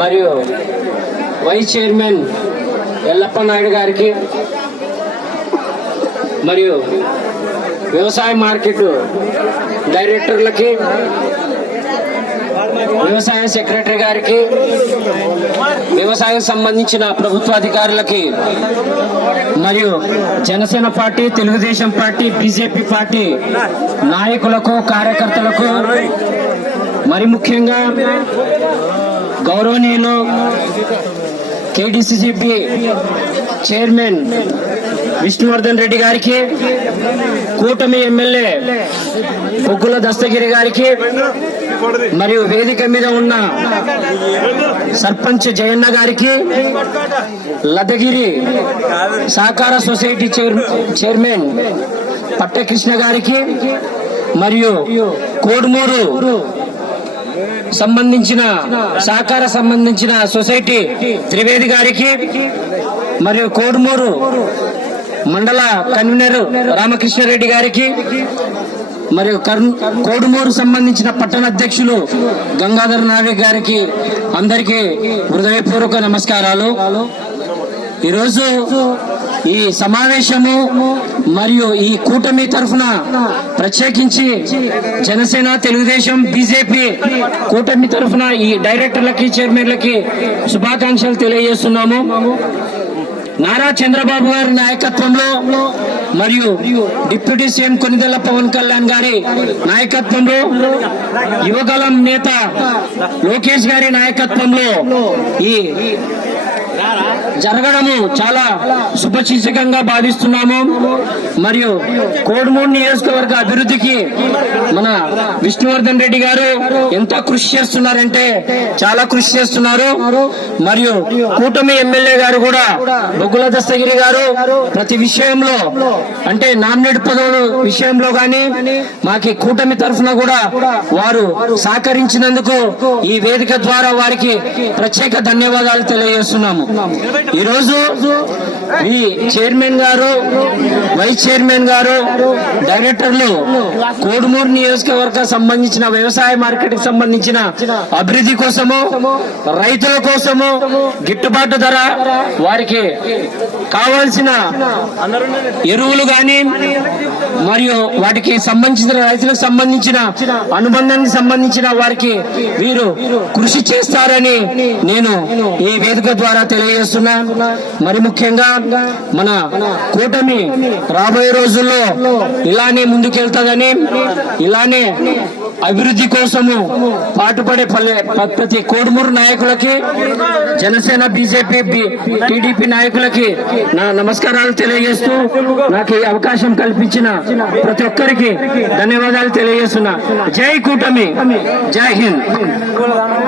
మరియు vice chairman Yellappa Naidu గారికి మరియు వ్యవసాయ మార్కెట్ డైరెక్టర్లకి, వ్యవసాయ సెక్రటరీ గారికి, వ్యవసాయం సంబంధించిన ప్రభుత్వ అధికారులకి మరియు Janasena party, Telugu Desam party, BJP party నాయకులకు, కార్యకర్తలకు, మరి ముఖ్యంగా గౌరవనీయులు కేడీసీసీబీ చైర్మన్ విష్ణువర్ధన్ రెడ్డి గారికి, కూటమి ఎమ్మెల్యే బొగ్గుల దస్తగిరి గారికి, మరియు వేదిక మీద ఉన్న సర్పంచ్ జయన్న గారికి, లదగిరి సహకార సొసైటీ చైర్మన్ పట్టకృష్ణ గారికి, మరియు కోడుమూరు సహకార సంబంధించిన సొసైటీ త్రివేది గారికి, మరియు కోడుమూరు మండల కన్వీనర్ రామకృష్ణారెడ్డి గారికి, మరియు కోడుమూరు సంబంధించిన పట్టణ అధ్యక్షులు గంగాధర్ నాయక్ గారికి అందరికీ హృదయపూర్వక నమస్కారాలు. ఈరోజు ఈ సమావేశము మరియు ఈ కూటమి తరఫున ప్రత్యేకించి జనసేన, తెలుగుదేశం, బీజేపీ కూటమి తరఫున ఈ డైరెక్టర్లకి, చైర్మన్లకి శుభాకాంక్షలు తెలియజేస్తున్నాము. నారా చంద్రబాబు గారి నాయకత్వంలో మరియు డిప్యూటీ సీఎం కొనిదెల పవన్ కళ్యాణ్ గారి నాయకత్వంలో, యువగలం నేత లోకేష్ గారి నాయకత్వంలో ఈ జరగడము చాలా శుభసూచకంగా భావిస్తున్నాము. మరియు కోడుమూరు నియోజకవర్గ అభివృద్ధికి మన విష్ణువర్ధన్ రెడ్డి గారు ఎంత కృషి చేస్తున్నారంటే చాలా కృషి చేస్తున్నారు. మరియు కూటమి ఎమ్మెల్యే గారు కూడా బొగ్గుల దస్తగిరి గారు ప్రతి విషయంలో, అంటే నామినేట్ పదవుల విషయంలో గాని మాకి కూటమి తరఫున కూడా వారు సహకరించినందుకు ఈ వేదిక ద్వారా వారికి ప్రత్యేక ధన్యవాదాలు తెలియజేస్తున్నాము. ఈరోజు ఈ చైర్మన్ గారు, వైస్ చైర్మన్ గారు, డైరెక్టర్లు కోడుమూరు నియోజకవర్గ సంబంధించిన వ్యవసాయ మార్కెట్ కి సంబంధించిన అభివృద్ధి కోసము, రైతుల కోసము గిట్టుబాటు ధర, వారికి కావాల్సిన ఎరువులు గాని మరియు వాటికి సంబంధించిన రైతులకు సంబంధించిన అనుబంధానికి సంబంధించిన వారికి వీరు కృషి చేస్తారని నేను ఈ వేదిక ద్వారా తెలియజేస్తున్నా. మరి ముఖ్యంగా మన కూటమి రాబోయే రోజుల్లో ఇలానే ముందుకెళ్తాదని, ఇలానే అభివృద్ధి కోసము పాటుపడే ప్రతి కోడుమూరు నాయకులకి, జనసేన, బీజేపీ, టీడీపీ నాయకులకి నా నమస్కారాలు తెలియజేస్తూ నాకు ఈ అవకాశం కల్పించిన ప్రతి ఒక్కరికి ధన్యవాదాలు తెలియజేస్తున్నా. జై కూటమి, జై హింద్.